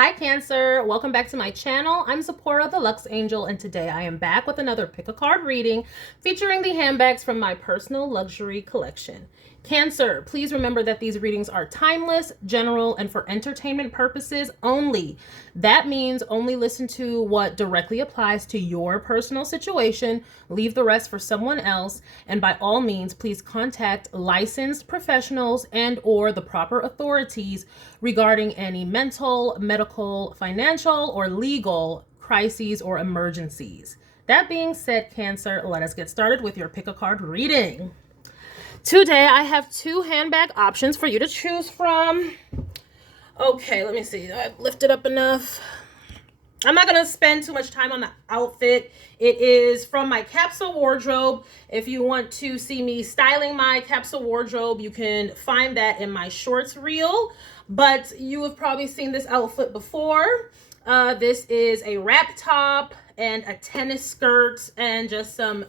Hi Cancer, welcome back to my channel. I'm Zipporah, the Lux Angel, and today I am back with another pick a card reading featuring the handbags from my personal luxury collection. Cancer, please remember that these readings are timeless, general, and for entertainment purposes only. That means only listen to what directly applies to your personal situation, leave the rest for someone else, and by all means, please contact licensed professionals and or the proper authorities regarding any mental, medical, financial, or legal crises or emergencies. That being said, Cancer, let us get started with your pick a card reading. Today, I have two handbag options for you to choose from. Okay, let me see. I've lifted up enough. I'm not going to spend too much time on the outfit. It is from my capsule wardrobe. If you want to see me styling my capsule wardrobe, you can find that in my shorts reel. But you have probably seen this outfit before. This is a wrap top and a tennis skirt and just some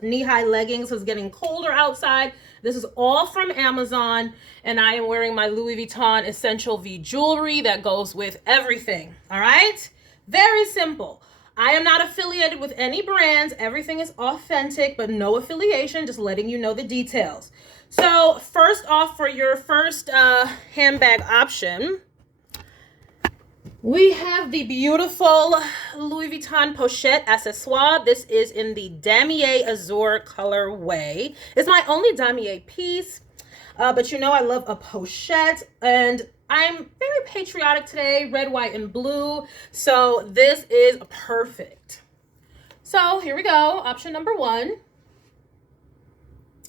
knee-high leggings. It's getting colder outside. This is all from Amazon, and I am wearing my Louis Vuitton Essential V jewelry that goes with everything. All right? Very simple. I am not affiliated with any brands. Everything is authentic, but no affiliation, just letting you know the details. So first off, for your first handbag option, we have the beautiful Louis Vuitton Pochette Accessoire. This is in the Damier Azur colorway. It's my only Damier piece, but you know I love a pochette, and I'm very patriotic today, red, white, and blue, so this is perfect. So here we go, option number one.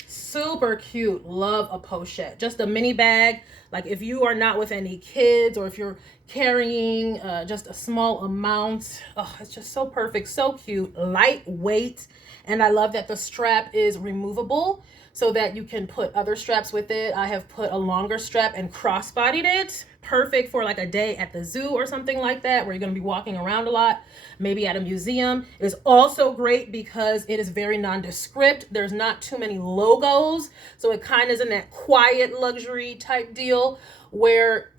Super cute, love a pochette, just a mini bag. Like if you are not with any kids or if you're carrying just a small amount, oh, it's just so perfect, so cute, lightweight, and I love that the strap is removable so that you can put other straps with it. I have put a longer strap and cross-bodied it. Perfect for like a day at the zoo or something like that where you're going to be walking around a lot, maybe at a museum. It is also great because it is very nondescript. There's not too many logos, so it kind of is in that quiet luxury type deal where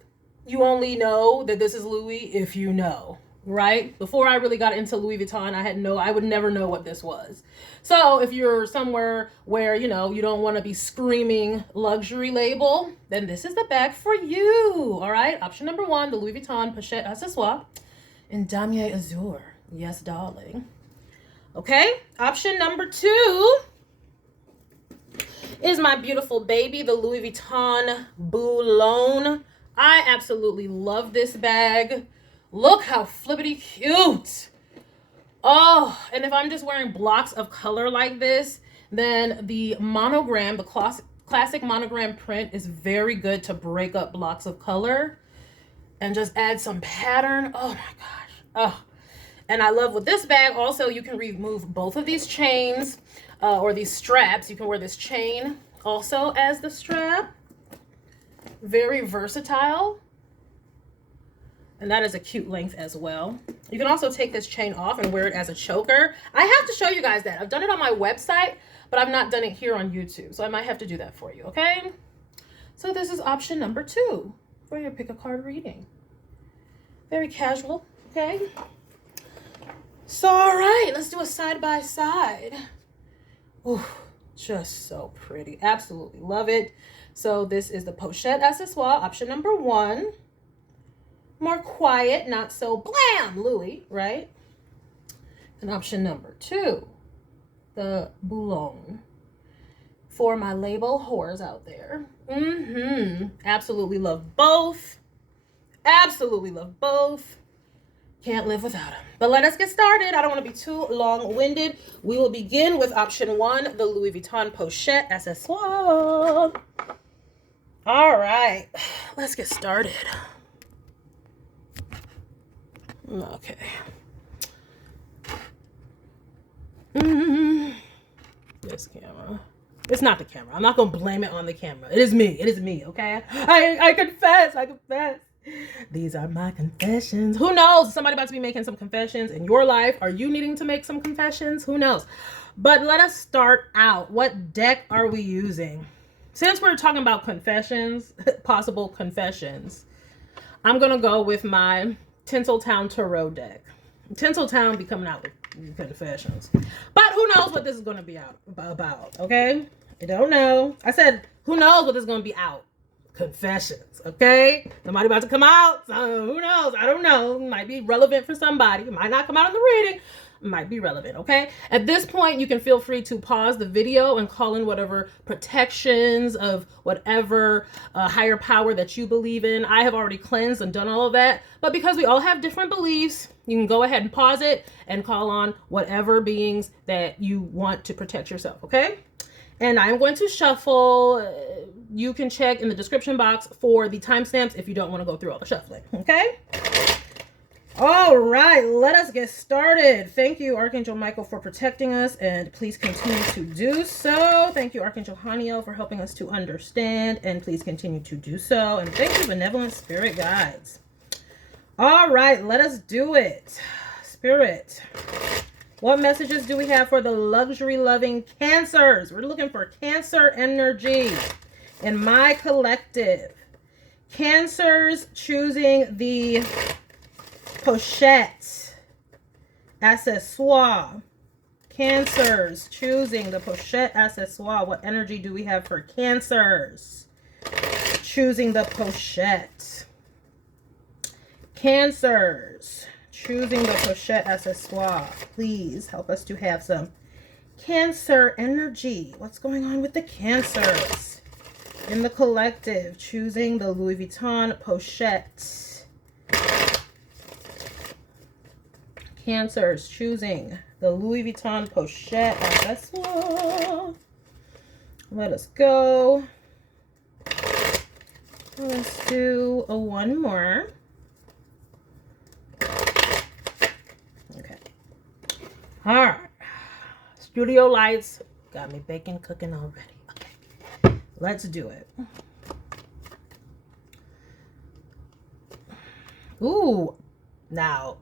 you only know that this is Louis if you know, right? Before I really got into Louis Vuitton, I would never know what this was. So if you're somewhere where, you know, you don't want to be screaming luxury label, then this is the bag for you. All right. Option number one, the Louis Vuitton Pochette Accessoire in Damier Azur. Yes, darling. Okay. Option number two is my beautiful baby, the Louis Vuitton Boulogne. I absolutely love this bag. Look how flippity cute. Oh, and if I'm just wearing blocks of color like this, then the monogram, the classic monogram print is very good to break up blocks of color and just add some pattern. Oh my gosh. Oh, and I love with this bag also, you can remove both of these chains or these straps. You can wear this chain also as the strap. Very versatile. And that is a cute length as well. You can also take this chain off and wear it as a choker. I have to show you guys that. I've done it on my website, but I've not done it here on YouTube. So I might have to do that for you, okay? So this is option number two for your pick a card reading. Very casual, okay? So all right, let's do a side by side. Ooh, just so pretty. Absolutely love it. So this is the Pochette Accessoire, option number one. More quiet, not so blam Louis, right? And option number two, the Boulogne. For my label whores out there. Absolutely love both. Absolutely love both. Can't live without them. But let us get started. I don't want to be too long-winded. We will begin with option one, the Louis Vuitton Pochette Accessoire. All right, let's get started. Okay. This camera. It's not the camera. I'm not going to blame it on the camera. It is me. It is me, okay? I confess. I confess. These are my confessions. Who knows? Somebody about to be making some confessions in your life. Are you needing to make some confessions? Who knows? But let us start out. What deck are we using? Since we're talking about confessions, possible confessions, I'm going to go with my Tinseltown Tarot deck. Tinseltown be coming out with confessions. But who knows what this is going to be about, okay? I don't know. I said, who knows what this is going to be out? Confessions, okay? Somebody about to come out, so who knows? I don't know. It might be relevant for somebody. It might not come out in the reading. It might be relevant, okay? At this point, you can feel free to pause the video and call in whatever protections of whatever higher power that you believe in. I have already cleansed and done all of that, but because we all have different beliefs, you can go ahead and pause it and call on whatever beings that you want to protect yourself, okay? And I'm going to shuffle. You can check in the description box for the timestamps if you don't want to go through all the shuffling, okay? All right, let us get started. Thank you, Archangel Michael, for protecting us, and please continue to do so. Thank you, Archangel Haniel, for helping us to understand, and please continue to do so. And thank you, benevolent spirit guides. All right, let us do it. Spirit, what messages do we have for the luxury-loving Cancers? We're looking for Cancer energy in my collective. Cancers choosing the pochette accessoire. Cancers choosing the pochette accessoire. What energy do we have for Cancers choosing the pochette? Cancers choosing the pochette accessoire. Please help us to have some Cancer energy. What's going on with the Cancers in the collective choosing the Louis Vuitton pochette? Cancers choosing the Louis Vuitton pochette accessoire. Let us go. Let's do one more. Okay. All right. Studio lights got me baking, cooking already. Okay. Let's do it. Ooh. Now,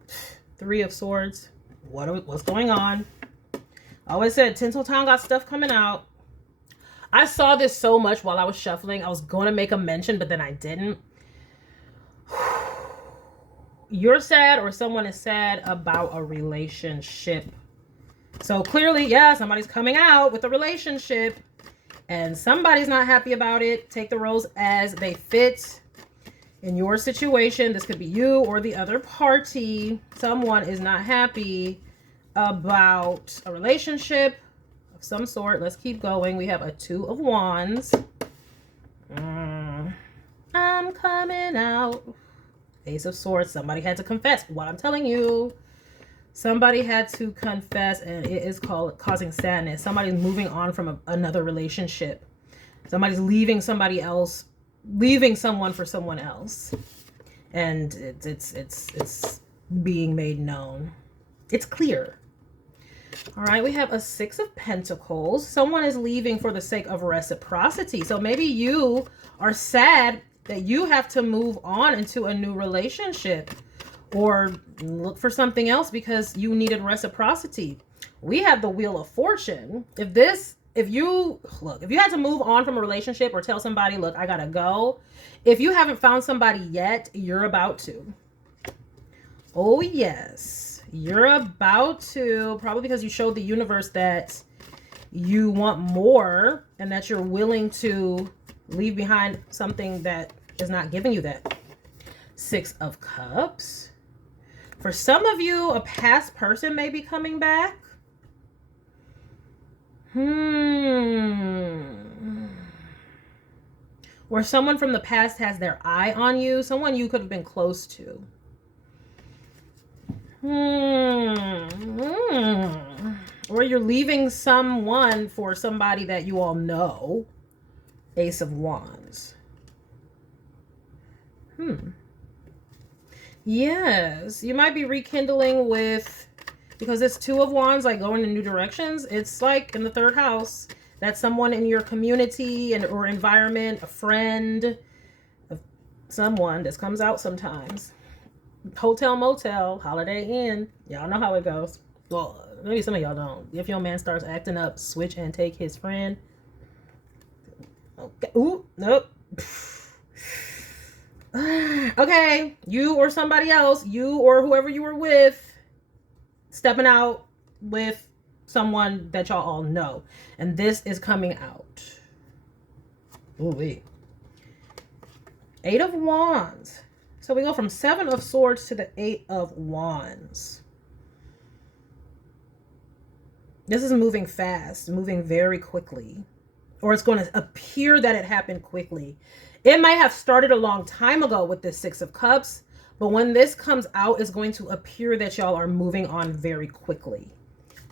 Three of Swords. What's going on? I always said Tinseltown got stuff coming out. I saw this so much while I was shuffling. I was going to make a mention, but then I didn't. You're sad or someone is sad about a relationship. So clearly, yeah, somebody's coming out with a relationship and somebody's not happy about it. Take the roles as they fit. In your situation, this could be you or the other party. Someone is not happy about a relationship of some sort. Let's keep going. We have a Two of Wands. I'm coming out. Ace of Swords. Somebody had to confess. What I'm telling you. Somebody had to confess, and it is causing sadness. Somebody's moving on from another relationship. Somebody's leaving somebody else. Leaving someone for someone else, and it's being made known. It's clear. All right, we have a Six of Pentacles. Someone is leaving for the sake of reciprocity. So maybe you are sad that you have to move on into a new relationship or look for something else because you needed reciprocity. We have the Wheel of Fortune. If you had to move on from a relationship or tell somebody, look, I gotta go. If you haven't found somebody yet, you're about to. Oh, yes. You're about to, probably because you showed the universe that you want more and that you're willing to leave behind something that is not giving you that. Six of Cups. For some of you, a past person may be coming back. Or someone from the past has their eye on you. Someone you could have been close to. Or you're leaving someone for somebody that you all know. Ace of Wands. Yes, you might be rekindling with, because it's Two of Wands, like going in new directions. It's like in the third house. That's someone in your community or environment, a friend, someone that comes out sometimes. Hotel, motel, Holiday Inn. Y'all know how it goes. Well, maybe some of y'all don't. If your man starts acting up, switch and take his friend. Okay. Ooh, nope. Okay, you or somebody else, you or whoever you were with, stepping out with someone that y'all all know. And this is coming out. Ooh, wait. 8 of Wands. So we go from 7 of Swords to the 8 of Wands. This is moving fast, moving very quickly. Or it's going to appear that it happened quickly. It might have started a long time ago with this 6 of Cups, but when this comes out, it's going to appear that y'all are moving on very quickly.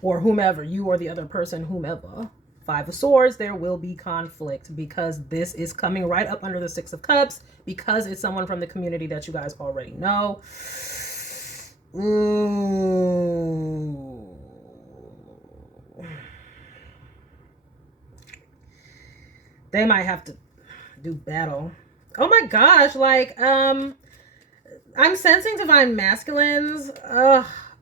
Or whomever, you or the other person, whomever. 5 of Swords, there will be conflict because this is coming right up under the 6 of Cups because it's someone from the community that you guys already know. Ooh. They might have to do battle. Oh my gosh, like, I'm sensing divine masculines.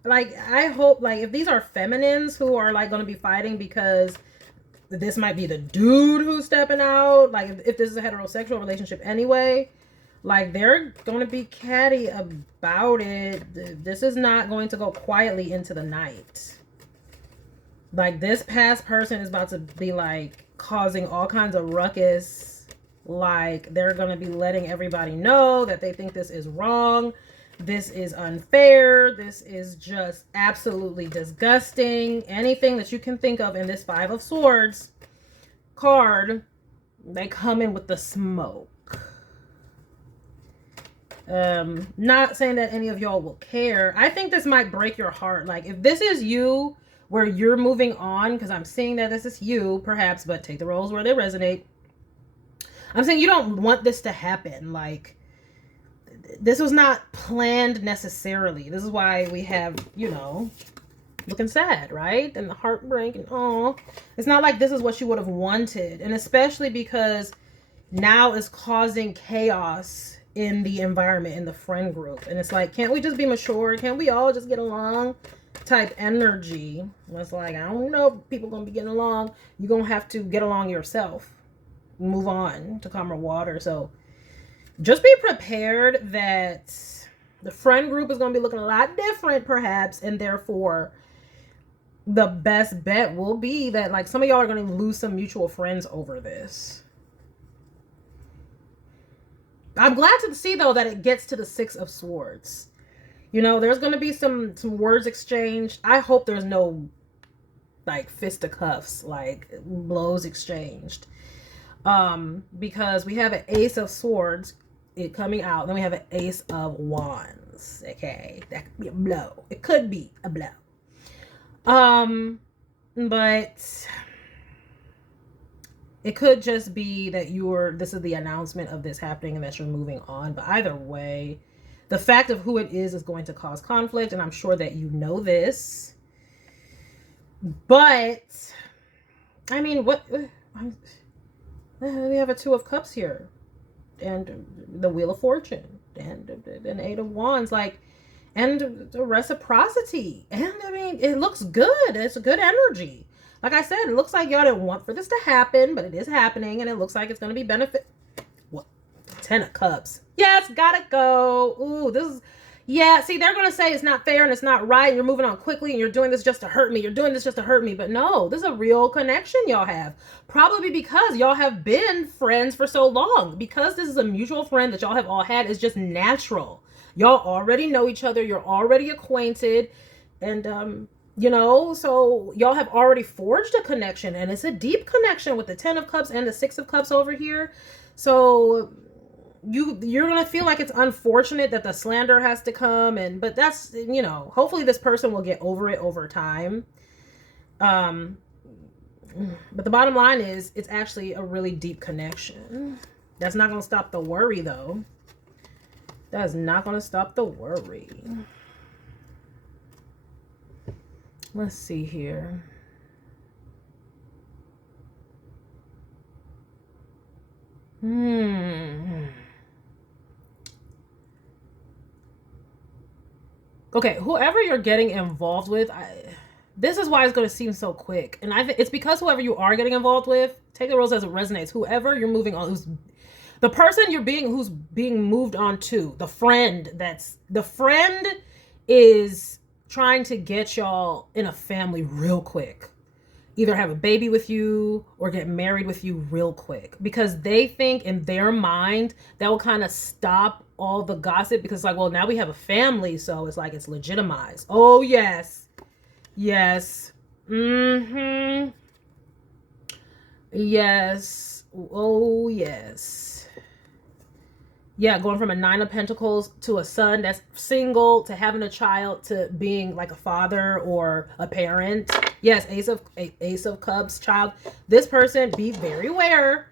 Like, I hope, like, if these are feminines who are, like, going to be fighting because this might be the dude who's stepping out, like, if this is a heterosexual relationship anyway, like, they're going to be catty about it. This is not going to go quietly into the night. Like, this past person is about to be, like, causing all kinds of ruckus. Like, they're going to be letting everybody know that they think this is wrong. This is unfair. This is just absolutely disgusting. Anything that you can think of in this 5 of Swords card, they come in with the smoke. Not saying that any of y'all will care. I think this might break your heart. Like, if this is you, where you're moving on, because I'm seeing that this is you, perhaps, but take the roles where they resonate. I'm saying you don't want this to happen. Like, this was not planned necessarily. This is why we have, you know, looking sad, right? And the heartbreak and oh, it's not like this is what you would have wanted. And especially because now it's causing chaos in the environment, in the friend group. And it's like, can't we just be mature? Can't we all just get along? Type energy. It's like, I don't know if people gonna be getting along. You're gonna have to get along yourself. Move on to calmer water. So just be prepared that the friend group is gonna be looking a lot different perhaps, and therefore the best bet will be that, like, some of y'all are gonna lose some mutual friends over this. I'm glad to see though that it gets to the 6 of Swords. You know, there's going to be some words exchanged. I hope there's no, like, fisticuffs, like, blows exchanged. Because we have an Ace of Swords it coming out. Then we have an Ace of Wands. Okay, that could be a blow. It could be a blow. But it could just be that this is the announcement of this happening and that you're moving on. But either way, the fact of who it is going to cause conflict, and I'm sure that you know this. But, I mean, what? We have a 2 of Cups here. And the Wheel of Fortune. And an 8 of Wands. Like, and the reciprocity. And, I mean, it looks good. It's a good energy. Like I said, it looks like y'all didn't want for this to happen, but it is happening. And it looks like it's going to be benefit. 10 of Cups. Yes, gotta go. Ooh, this is, yeah, see, they're gonna say it's not fair and it's not right and you're moving on quickly and you're doing this just to hurt me. You're doing this just to hurt me. But no, this is a real connection y'all have. Probably because y'all have been friends for so long. Because this is a mutual friend that y'all have all had, it's just natural. Y'all already know each other. You're already acquainted. And, you know, so y'all have already forged a connection. And it's a deep connection with the 10 of Cups and the 6 of Cups over here. So you're gonna feel like it's unfortunate that the slander has to come, but that's, you know, hopefully this person will get over it over time. But the bottom line is it's actually a really deep connection. That's not gonna stop the worry though. That is not gonna stop the worry. Let's see here. Okay, whoever you're getting involved with, this is why it's going to seem so quick. And it's because whoever you are getting involved with, take the roles as it resonates. Whoever you're moving on, The person who's being moved on to, the friend is trying to get y'all in a family real quick. Either have a baby with you or get married with you real quick, because they think in their mind that will kind of stop all the gossip, because like, well, now we have a family, so it's like it's legitimized. Oh yes. Yes. Mm-hmm. Yes. Oh yes. Yeah, going from a 9 of Pentacles to a son that's single, to having a child, to being like a father or a parent. Yes, Ace of Cups child. This person, be very aware.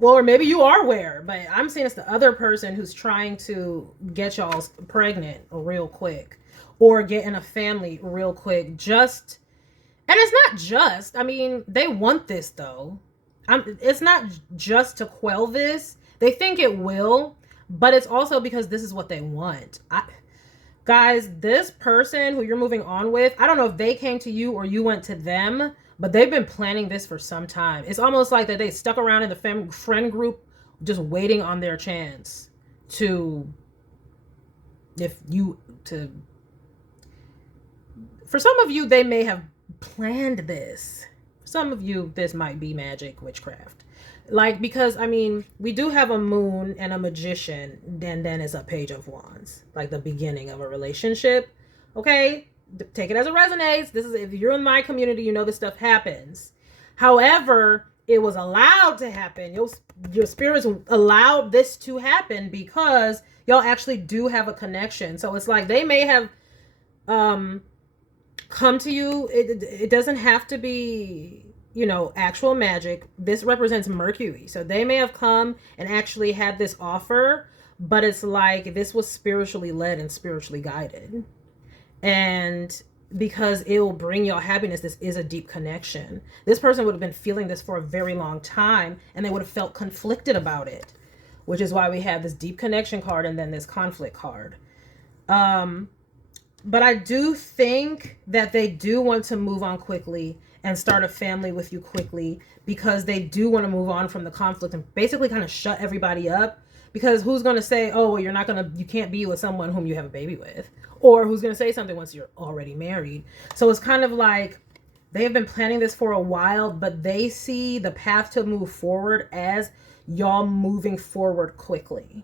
Well, or maybe you are aware, but I'm saying it's the other person who's trying to get y'all pregnant real quick, or get in a family real quick. And it's not just, I mean, they want this though. It's not just to quell this. They think it will, but it's also because this is what they want. Guys, this person who you're moving on with, I don't know if they came to you or you went to them, but they've been planning this for some time. It's almost like that they stuck around in the friend group just waiting on their chance for some of you, they may have planned this. For some of you, this might be magic, witchcraft. Like, because, I mean, we do have a moon and a magician, then it's a page of wands, like the beginning of a relationship. Okay, take it as it resonates. This is, if you're in my community, you know this stuff happens. However, it was allowed to happen. Your spirits allowed this to happen because y'all actually do have a connection. So it's like they may have come to you. It doesn't have to be, you know, actual magic. This represents Mercury. So they may have come and actually had this offer, but it's like this was spiritually led and spiritually guided. And because it will bring y'all happiness, this is a deep connection. This person would have been feeling this for a very long time, and they would have felt conflicted about it, which is why we have this deep connection card and then this conflict card. But I do think that they do want to move on quickly and start a family with you quickly, because they do want to move on from the conflict and basically kind of shut everybody up. Because who's going to say, oh, well, you can't be with someone whom you have a baby with? Or who's going to say something once you're already married? So it's kind of like they have been planning this for a while, but they see the path to move forward as y'all moving forward quickly.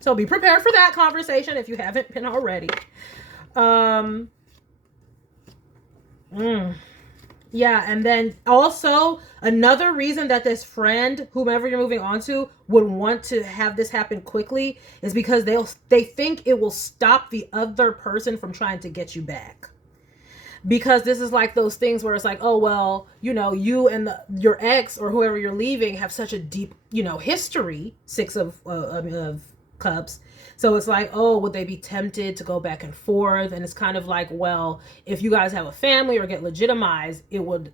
So be prepared for that conversation if you haven't been already. Yeah, and then also another reason that this friend, whomever you're moving on to, would want to have this happen quickly is because they think it will stop the other person from trying to get you back. Because this is like those things where it's like, oh, well, you know, you and your ex or whoever you're leaving have such a deep, you know, history, 6 of Cups. So it's like, oh, would they be tempted to go back and forth? And it's kind of like, well, if you guys have a family or get legitimized, it would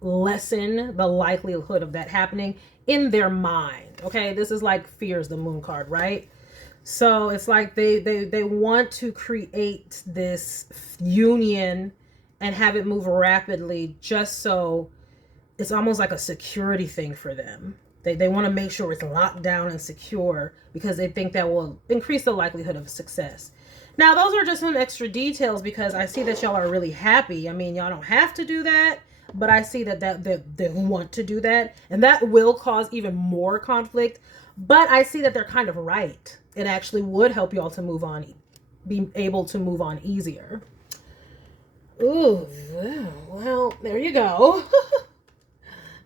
lessen the likelihood of that happening in their mind. Okay, this is like fear's the moon card, right? So it's like they want to create this union and have it move rapidly, just so it's almost like a security thing for them. They want to make sure it's locked down and secure because they think that will increase the likelihood of success. Now, those are just some extra details because I see that y'all are really happy. I mean, y'all don't have to do that, but I see that they want to do that, and that will cause even more conflict. But I see that they're kind of right. It actually would help y'all to move on, be able to move on easier. Ooh, well, there you go.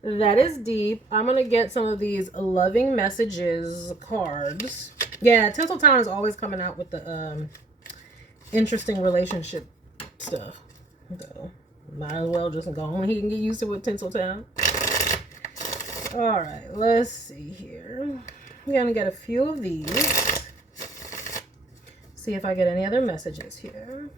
That is deep. I'm going to get some of these loving messages cards. Yeah, Tinseltown is always coming out with the interesting relationship stuff. So, might as well just go on. He can get used to it with Tinseltown. All right, let's see here. I'm going to get a few of these. See if I get any other messages here.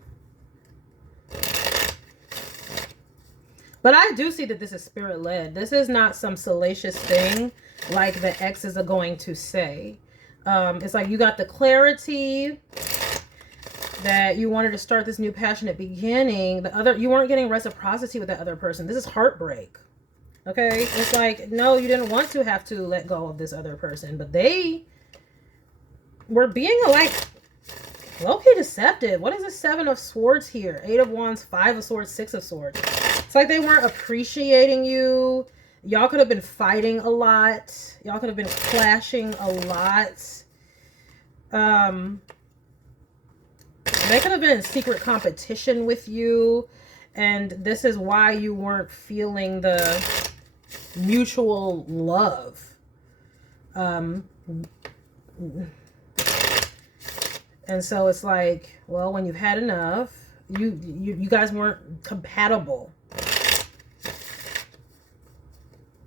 But I do see that this is spirit-led. This is not some salacious thing like the exes are going to say. It's like you got the clarity that you wanted to start this new passionate beginning. You weren't getting reciprocity with that other person. This is heartbreak. Okay? It's like, no, you didn't want to have to let go of this other person, but they were being like low-key deceptive. What is the 7 of Swords here? 8 of Wands, 5 of Swords, 6 of Swords. It's like they weren't appreciating you. Y'all could have been fighting a lot. Y'all could have been clashing a lot. They could have been in secret competition with you. And this is why you weren't feeling the mutual love. And so it's like, well, when you've had enough, you guys weren't compatible.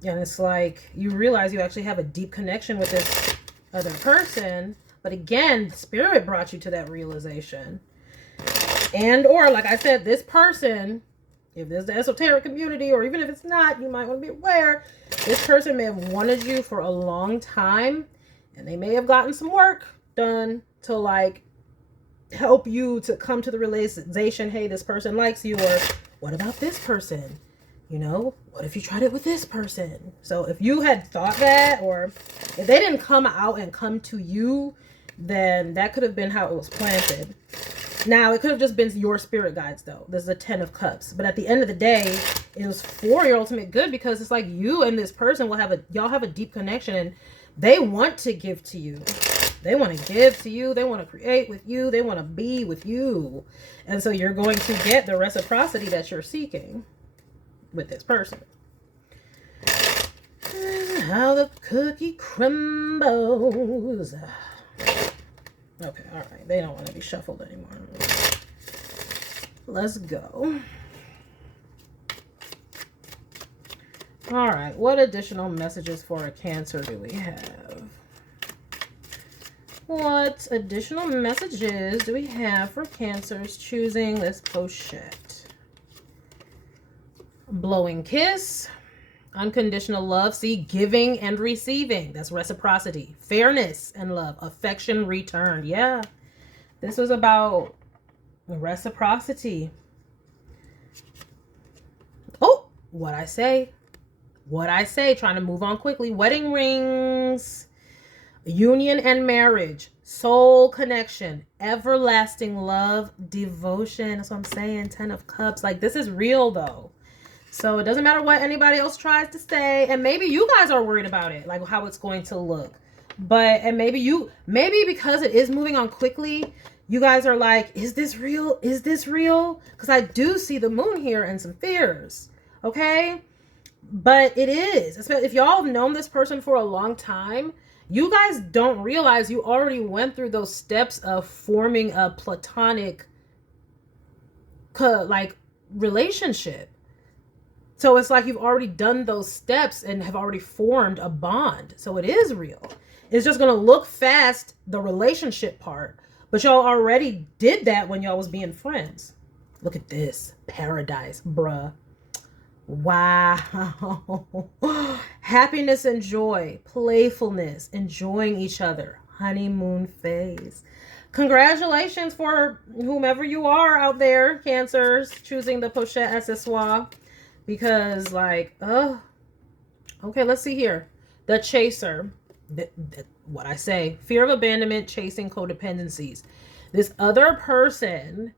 And it's like, you realize you actually have a deep connection with this other person. But again, Spirit brought you to that realization. And or, like I said, this person, if there's the esoteric community, or even if it's not, you might want to be aware, this person may have wanted you for a long time. And they may have gotten some work done to like help you to come to the realization, hey, this person likes you, or what about this person? You know, what if you tried it with this person? So if you had thought that, or if they didn't come out and come to you, then that could have been how it was planted. Now, it could have just been your spirit guides, though. This is a 10 of Cups. But at the end of the day, it was for your ultimate good, because it's like you and this person will have y'all have a deep connection, and they want to give to you. They want to give to you. They want to create with you. They want to be with you. And so you're going to get the reciprocity that you're seeking with this person. How the cookie crumbles. Okay, all right. They don't want to be shuffled anymore. Let's go. All right. What additional messages for a Cancer do we have? What additional messages do we have for Cancers choosing this pochette? Blowing kiss, unconditional love. See, giving and receiving. That's reciprocity. Fairness and love. Affection returned. Yeah. This was about reciprocity. Oh, what I say. What I say. Trying to move on quickly. Wedding rings. Union and marriage. Soul connection. Everlasting love. Devotion. That's what I'm saying. 10 of Cups. Like, this is real, though. So it doesn't matter what anybody else tries to say. And maybe you guys are worried about it, like how it's going to look. But, and maybe because it is moving on quickly, you guys are like, is this real? Is this real? Because I do see the moon here and some fears. Okay. But it is. If y'all have known this person for a long time, you guys don't realize you already went through those steps of forming a platonic, like, relationship. So it's like you've already done those steps and have already formed a bond. So it is real. It's just going to look fast, the relationship part. But y'all already did that when y'all was being friends. Look at this. Paradise, bruh. Wow. Happiness and joy. Playfulness. Enjoying each other. Honeymoon phase. Congratulations for whomever you are out there, Cancers, choosing the pochette accessoire. Because, like, okay, let's see here. The chaser. What I say. Fear of abandonment, chasing codependencies. This other person,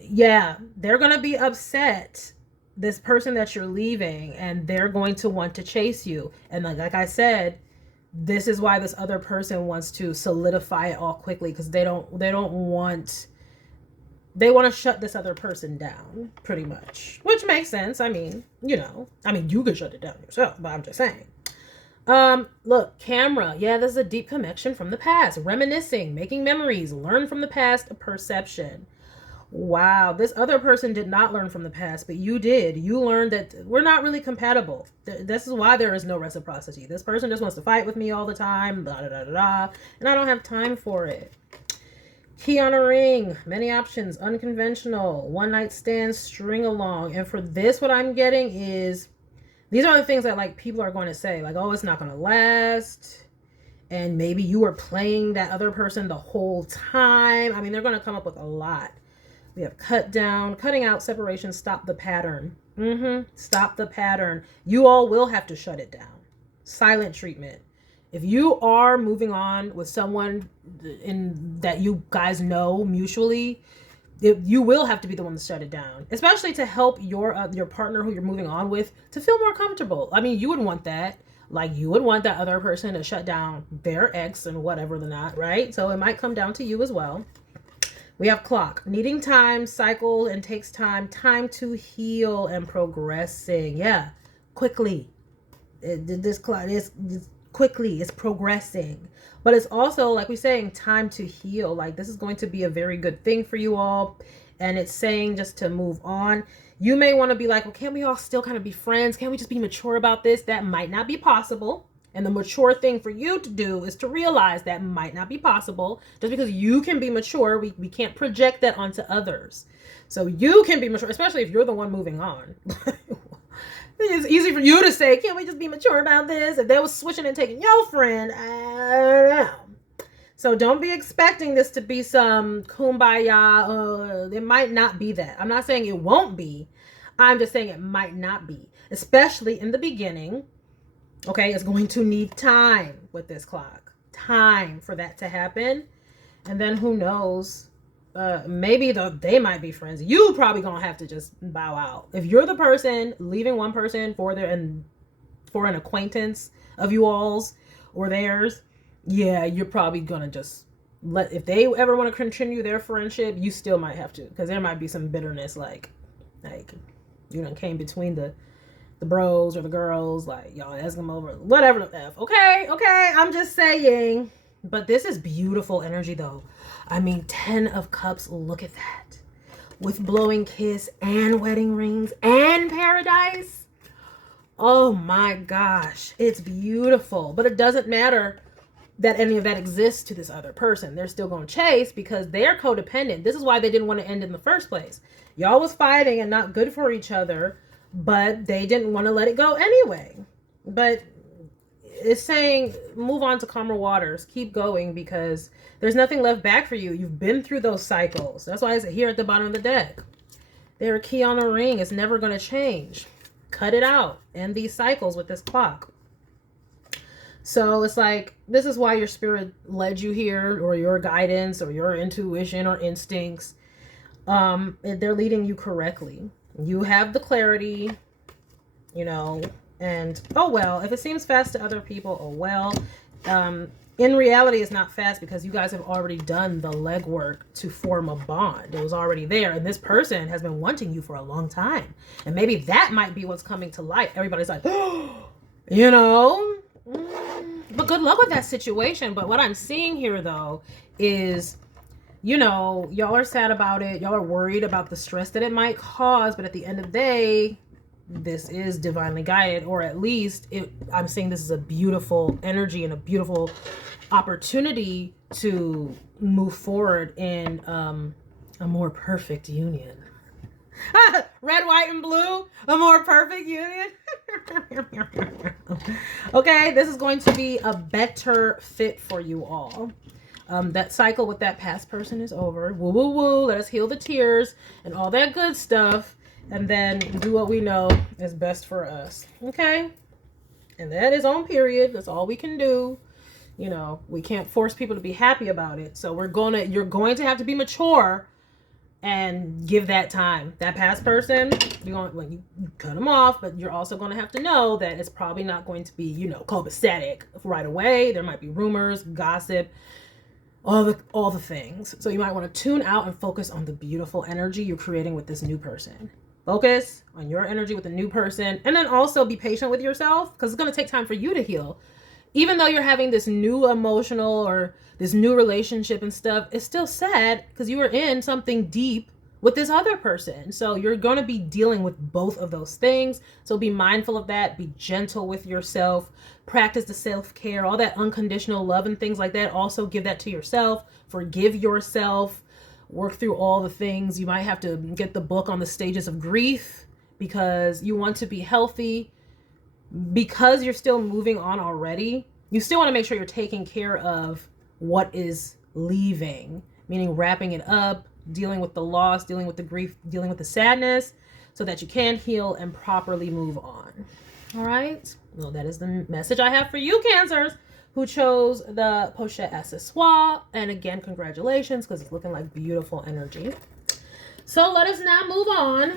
yeah, they're going to be upset. This person that you're leaving, and they're going to want to chase you. And like I said, this is why this other person wants to solidify it all quickly, because they want to shut this other person down, pretty much. Which makes sense. I mean, you could shut it down yourself, but I'm just saying. Look, camera. Yeah, this is a deep connection from the past. Reminiscing, making memories, learn from the past, perception. Wow, this other person did not learn from the past, but you did. You learned that we're not really compatible. This is why there is no reciprocity. This person just wants to fight with me all the time, blah, blah, blah, blah, and I don't have time for it. Key on a ring, many options, unconventional, one night stand, string along. And for this, what I'm getting is, these are the things that, like, people are going to say, like, oh, it's not going to last. And maybe you were playing that other person the whole time. I mean, they're going to come up with a lot. We have cut down, cutting out, separation, stop the pattern. Stop the pattern. You all will have to shut it down. Silent treatment. If you are moving on with someone in that you guys know mutually, you will have to be the one to shut it down, especially to help your partner who you're moving on with to feel more comfortable. I mean, you would want that. Like, you would want that other person to shut down their ex and whatever they're not, right? So it might come down to you as well. We have clock, needing time, cycle, and takes time to heal and progressing. Yeah, quickly. This clock is quickly, it's progressing. But it's also, like we're saying, time to heal. Like, this is going to be a very good thing for you all. And it's saying just to move on. You may want to be like, well, can't we all still kind of be friends? Can't we just be mature about this? That might not be possible. And the mature thing for you to do is to realize that might not be possible. Just because you can be mature, we can't project that onto others. So you can be mature, especially if you're the one moving on. It's easy for you to say, can't we just be mature about this? If they was switching and taking your friend, I don't know. So don't be expecting this to be some kumbaya. It might not be that. I'm not saying it won't be. I'm just saying it might not be, especially in the beginning. Okay, it's going to need time with this clock. Time for that to happen. And then who knows? Maybe they might be friends. You probably gonna have to just bow out. If you're the person leaving one person for an acquaintance of you all's or theirs, yeah, you're probably gonna just if they ever want to continue their friendship, you still might have to, because there might be some bitterness, like you done came between the bros or the girls, like y'all ask them over, whatever the F. Okay, I'm just saying. But this is beautiful energy though. I mean, 10 of Cups, look at that. With blowing kiss and wedding rings and paradise. Oh my gosh, it's beautiful. But it doesn't matter that any of that exists to this other person. They're still going to chase because they're codependent. This is why they didn't want to end in the first place. Y'all was fighting and not good for each other, but they didn't want to let it go anyway. But it's saying move on to calmer waters. Keep going, because there's nothing left back for you. You've been through those cycles. That's why it's here at the bottom of the deck. They're a key on a ring. It's never going to change. Cut it out. End these cycles with this clock. So it's like, this is why your spirit led you here, or your guidance or your intuition or instincts. They're leading you correctly. You have the clarity, and oh well, if it seems fast to other people, oh well. In reality, it's not fast, because you guys have already done the legwork to form a bond. It was already there, and this person has been wanting you for a long time. And maybe that might be what's coming to light. Everybody's like, but good luck with that situation. But what I'm seeing here though is, y'all are sad about it. Y'all are worried about the stress that it might cause. But at the end of the day, this is divinely guided, or at least I'm saying this is a beautiful energy and a beautiful opportunity to move forward in a more perfect union. Red, white, and blue, a more perfect union. Okay, this is going to be a better fit for you all. That cycle with that past person is over. Woo, woo, woo. Let us heal the tears and all that good stuff. And then do what we know is best for us. Okay? And that is on period. That's all we can do. We can't force people to be happy about it. So you're going to have to be mature and give that time. That past person, you cut them off, but you're also going to have to know that it's probably not going to be, copacetic right away. There might be rumors, gossip, all the things. So you might want to tune out and focus on the beautiful energy you're creating with this new person. Focus on your energy with a new person, and then also be patient with yourself, because it's going to take time for you to heal. Even though you're having this new emotional or this new relationship and stuff, it's still sad because you were in something deep with this other person. So you're going to be dealing with both of those things. So be mindful of that. Be gentle with yourself. Practice the self-care, all that unconditional love and things like that. Also give that to yourself. Forgive yourself. Work through all the things. You might have to get the book on the stages of grief, because you want to be healthy. Because you're still moving on already, you still want to make sure you're taking care of what is leaving, meaning wrapping it up, dealing with the loss, dealing with the grief, dealing with the sadness, so that you can heal and properly move on. All right. Well, that is the message I have for you, Cancers, who chose the Pochette Accessoire. And again, congratulations, because it's looking like beautiful energy. So let us now move on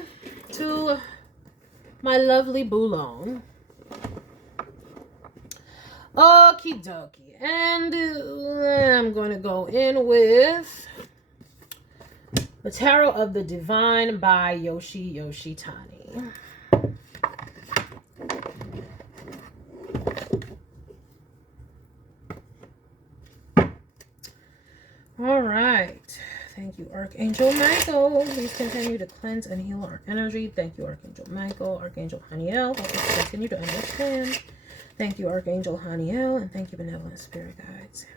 to my lovely Boulon. Okie dokie. And I'm going to go in with The Tarot of the Divine by Yoshi Tani. All right. Thank you, Archangel Michael. Please continue to cleanse and heal our energy. Thank you, Archangel Michael. Archangel Haniel, help us continue to understand. Thank you, Archangel Haniel. And thank you, Benevolent Spirit Guides.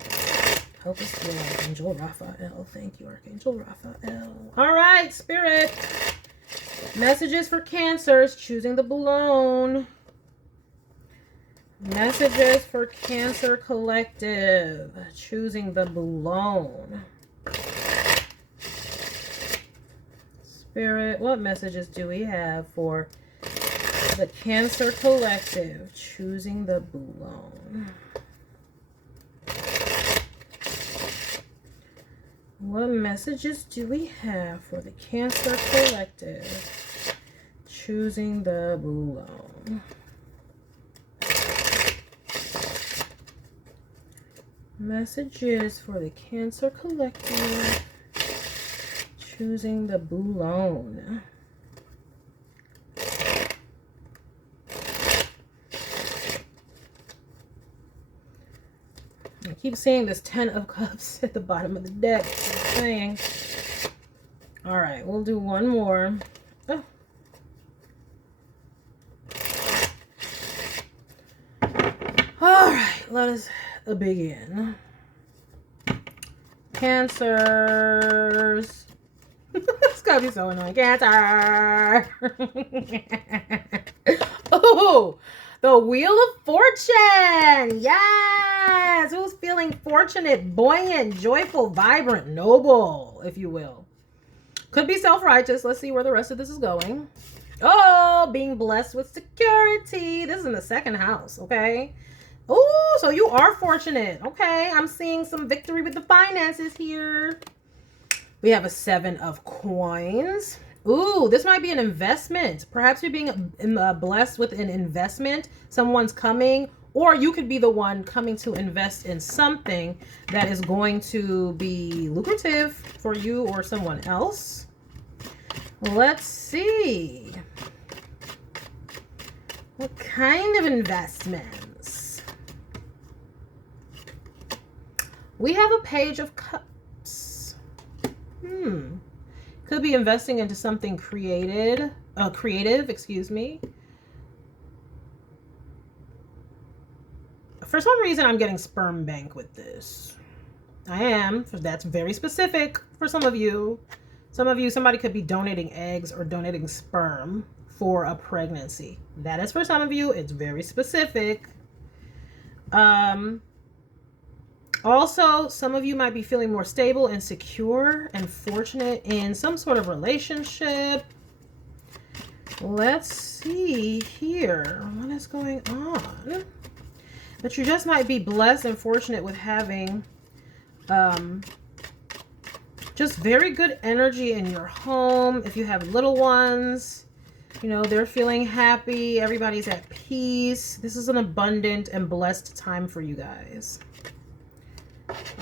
Amen. Help us heal, Archangel Raphael. Thank you, Archangel Raphael. All right, Spirit. Messages for Cancers, choosing the Boulon. Messages for Cancer Collective, choosing the Boulon. Spirit, what messages do we have for the Cancer Collective, choosing the Boulon? What messages do we have for the Cancer Collective, choosing the Boulon? Messages for the Cancer Collective, choosing the Boulon. I keep seeing this 10 of Cups at the bottom of the deck. I'm saying. All right, we'll do one more. Oh. All right, let us begin. Cancers. It's gonna be so annoying. Cancer. Oh, the Wheel of Fortune. Yes. Who's feeling fortunate, buoyant, joyful, vibrant, noble, if you will? Could be self-righteous. Let's see where the rest of this is going. Oh, being blessed with security. This is in the second house, okay? Oh, so you are fortunate. Okay, I'm seeing some victory with the finances here. We have a 7 of Coins. Ooh, this might be an investment. Perhaps you're being blessed with an investment. Someone's coming, or you could be the one coming to invest in something that is going to be lucrative for you or someone else. Let's see. What kind of investments? We have a Page of Cups. Could be investing into something creative, excuse me. For some reason, I'm getting sperm bank with this. I am. That's very specific for some of you. Somebody could be donating eggs or donating sperm for a pregnancy. That is for some of you. It's very specific. Also, some of you might be feeling more stable and secure and fortunate in some sort of relationship. Let's see here. What is going on? But you just might be blessed and fortunate with having just very good energy in your home. If you have little ones, you know, they're feeling happy. Everybody's at peace. This is an abundant and blessed time for you guys.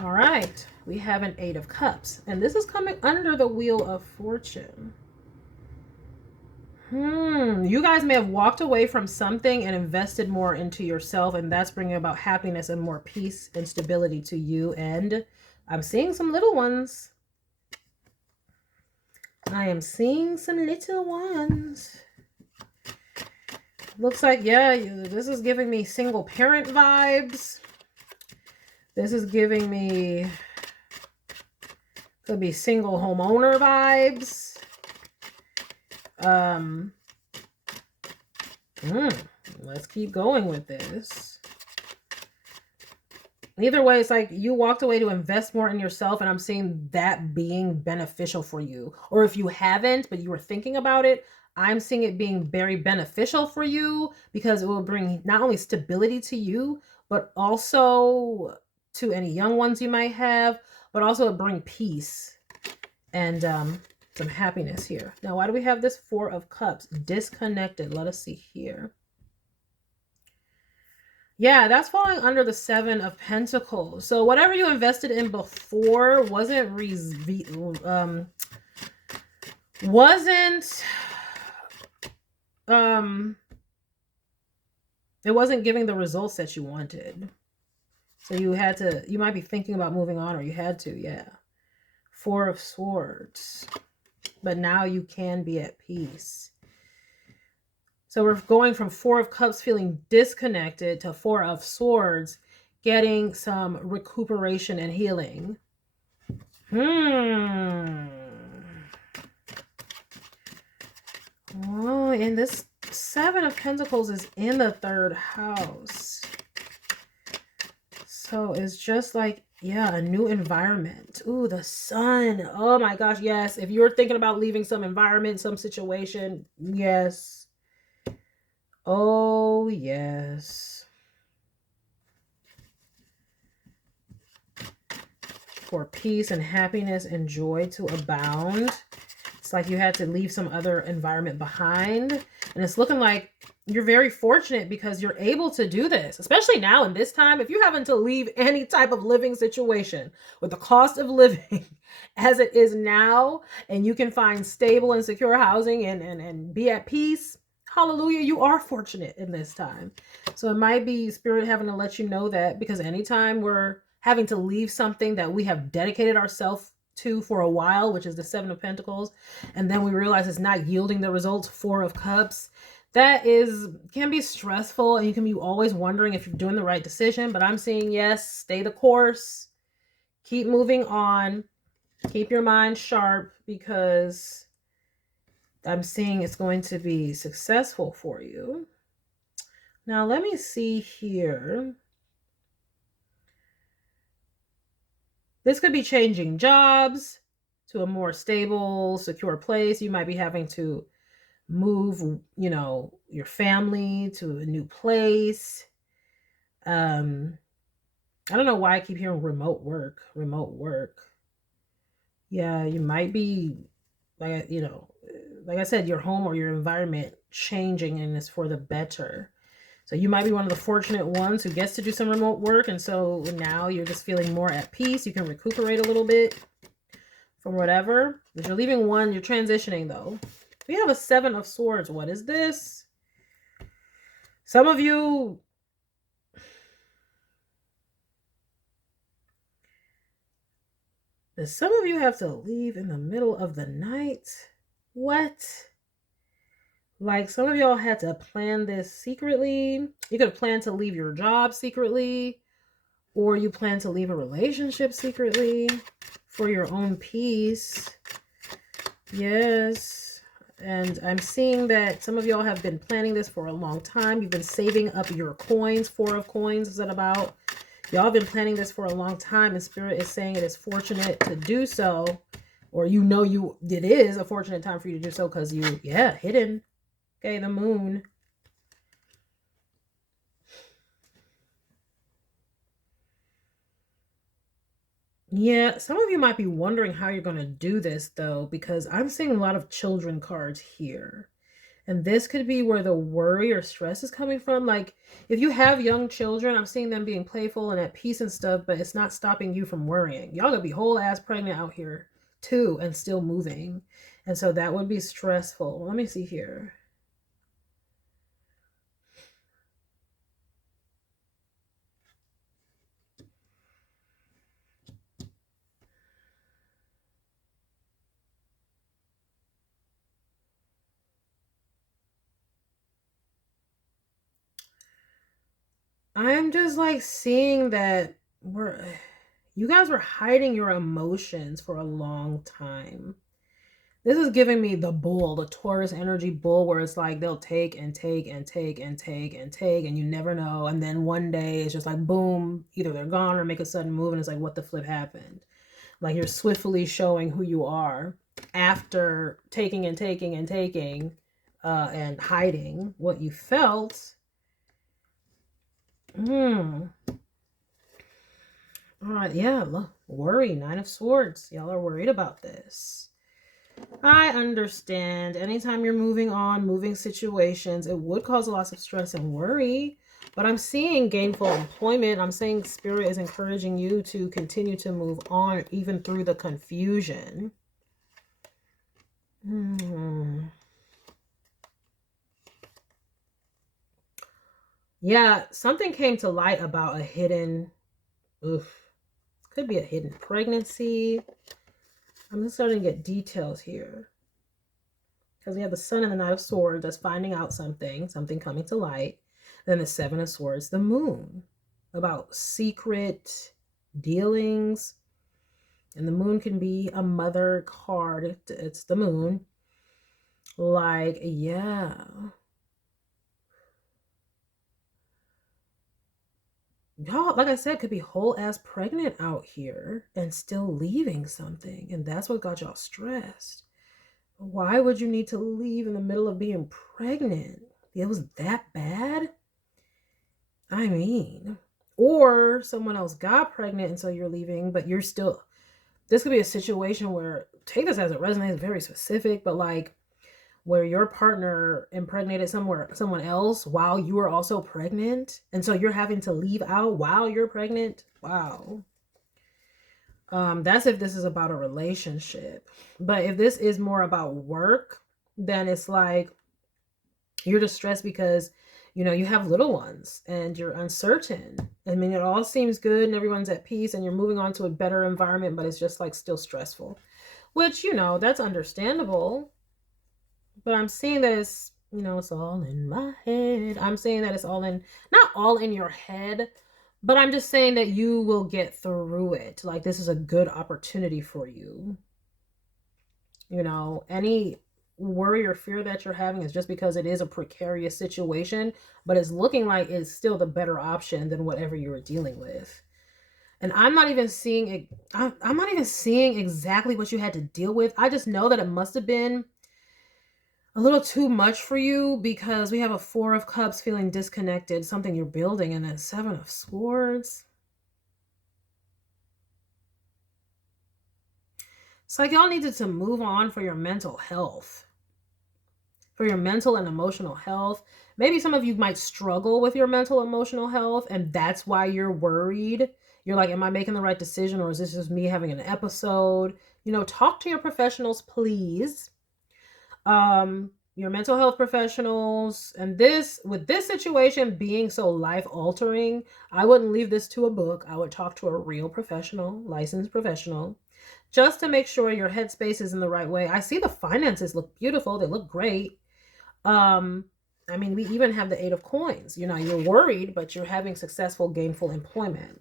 All right, we have an 8 of Cups, and this is coming under the Wheel of Fortune. You guys may have walked away from something and invested more into yourself, and that's bringing about happiness and more peace and stability to you. And I'm seeing some little ones. I am seeing some little ones. Looks like, yeah, this is giving me single parent vibes. This is giving me, could be single homeowner vibes. Let's keep going with this. Either way, it's like you walked away to invest more in yourself, and I'm seeing that being beneficial for you. Or if you haven't, but you were thinking about it, I'm seeing it being very beneficial for you because it will bring not only stability to you, but also to any young ones you might have, but also it bring peace and some happiness here. Now, why do we have this Four of Cups? Disconnected. Let us see here. Yeah, that's falling under the Seven of Pentacles. So whatever you invested in before it wasn't giving the results that you wanted. So you might be thinking about moving on, or you had to, yeah. Four of Swords. But now you can be at peace. So we're going from Four of Cups feeling disconnected to Four of Swords getting some recuperation and healing. Oh, and this Seven of Pentacles is in the third house. So it's just like, yeah, a new environment. Ooh, the sun. Oh my gosh, yes. If you're thinking about leaving some environment, some situation, yes. Oh, yes. For peace and happiness and joy to abound. It's like you had to leave some other environment behind. And it's looking like you're very fortunate because you're able to do this, especially now in this time. If you're having to leave any type of living situation with the cost of living as it is now, and you can find stable and secure housing and be at peace, hallelujah, you are fortunate in this time. So it might be Spirit having to let you know that, because anytime we're having to leave something that we have dedicated ourselves to for a while, which is the Seven of Pentacles, and then we realize it's not yielding the results, Four of Cups, that can be stressful, and you can be always wondering if you're doing the right decision. But I'm seeing, yes, stay the course, keep moving on, keep your mind sharp, because I'm seeing it's going to be successful for you. Now, let me see here. This could be changing jobs to a more stable, secure place. You might be having to move, your family to a new place. I don't know why I keep hearing remote work. Yeah, you might be, like I said, your home or your environment changing, and it's for the better. So you might be one of the fortunate ones who gets to do some remote work, and so now you're just feeling more at peace. You can recuperate a little bit from whatever. But you're leaving one, you're transitioning though. We have a Seven of Swords. What is this? Some of you have to leave in the middle of the night. What? Like, some of y'all had to plan this secretly. You could have planned to leave your job secretly, or you plan to leave a relationship secretly for your own peace. Yes. And I'm seeing that some of y'all have been planning this for a long time. You've been saving up your coins. Four of Coins is that about? Y'all have been planning this for a long time, and Spirit is saying it is fortunate to do so. Or it is a fortunate time for you to do so because hidden. Okay, the Moon. Yeah, some of you might be wondering how you're going to do this, though, because I'm seeing a lot of children cards here. And this could be where the worry or stress is coming from. Like, if you have young children, I'm seeing them being playful and at peace and stuff, but it's not stopping you from worrying. Y'all gonna be whole ass pregnant out here, too, and still moving. And so that would be stressful. Let me see here. I'm just like seeing that you guys were hiding your emotions for a long time. This is giving me the bull, the Taurus energy bull, where it's like they'll take and take and take and take and take, and you never know. And then one day it's just like, boom, either they're gone or make a sudden move. And it's like, what the flip happened? Like you're swiftly showing who you are after taking and taking and taking and hiding what you felt. All right, yeah, look, worry, 9 of Swords. Y'all are worried about this. I understand. Anytime you're moving on, moving situations, it would cause a lot of stress and worry. But I'm seeing gainful employment. I'm saying Spirit is encouraging you to continue to move on, even through the confusion. Yeah, something came to light about a hidden, could be a hidden pregnancy. I'm just starting to get details here. Because we have the Sun and the Knight of Swords that's finding out something coming to light. Then the 7 of Swords, the Moon, about secret dealings. And the Moon can be a mother card. It's the Moon. Like, yeah. Y'all, like I said, could be whole ass pregnant out here and still leaving something. And that's what got y'all stressed. Why would you need to leave in the middle of being pregnant? It was that bad? I mean, or someone else got pregnant and so you're leaving, but you're still, this could be a situation where, take this as it resonates, very specific, but like where your partner impregnated someone else while you were also pregnant. And so you're having to leave out while you're pregnant. Wow. That's if this is about a relationship. But if this is more about work, then it's like you're distressed because, you know, you have little ones and you're uncertain. I mean, it all seems good and everyone's at peace and you're moving on to a better environment, but it's just like still stressful, which, you know, that's understandable. But I'm seeing that it's, you know, it's all in my head. I'm saying that it's all in, not all in your head, but I'm just saying that you will get through it. Like, this is a good opportunity for you. You know, any worry or fear that you're having is just because it is a precarious situation, but it's looking like it's still the better option than whatever you were dealing with. And I'm not even seeing it. I'm not even seeing exactly what you had to deal with. I just know that it must have been a little too much for you because we have a 4 of Cups feeling disconnected, something you're building, and then 7 of Swords. It's like y'all needed to move on for your mental health, for your mental and emotional health. Maybe some of you might struggle with your mental emotional health, and that's why you're worried. You're like, am I making the right decision, or is this just me having an episode? You know, talk to your professionals, please. Your mental health professionals. And this, with this situation being so life altering, I wouldn't leave this to a book. I would talk to a real professional, licensed professional, just to make sure your headspace is in the right way. I see the finances look beautiful. They look great. I mean, we even have the 8 of Coins. You know, you're worried, but you're having successful, gainful employment.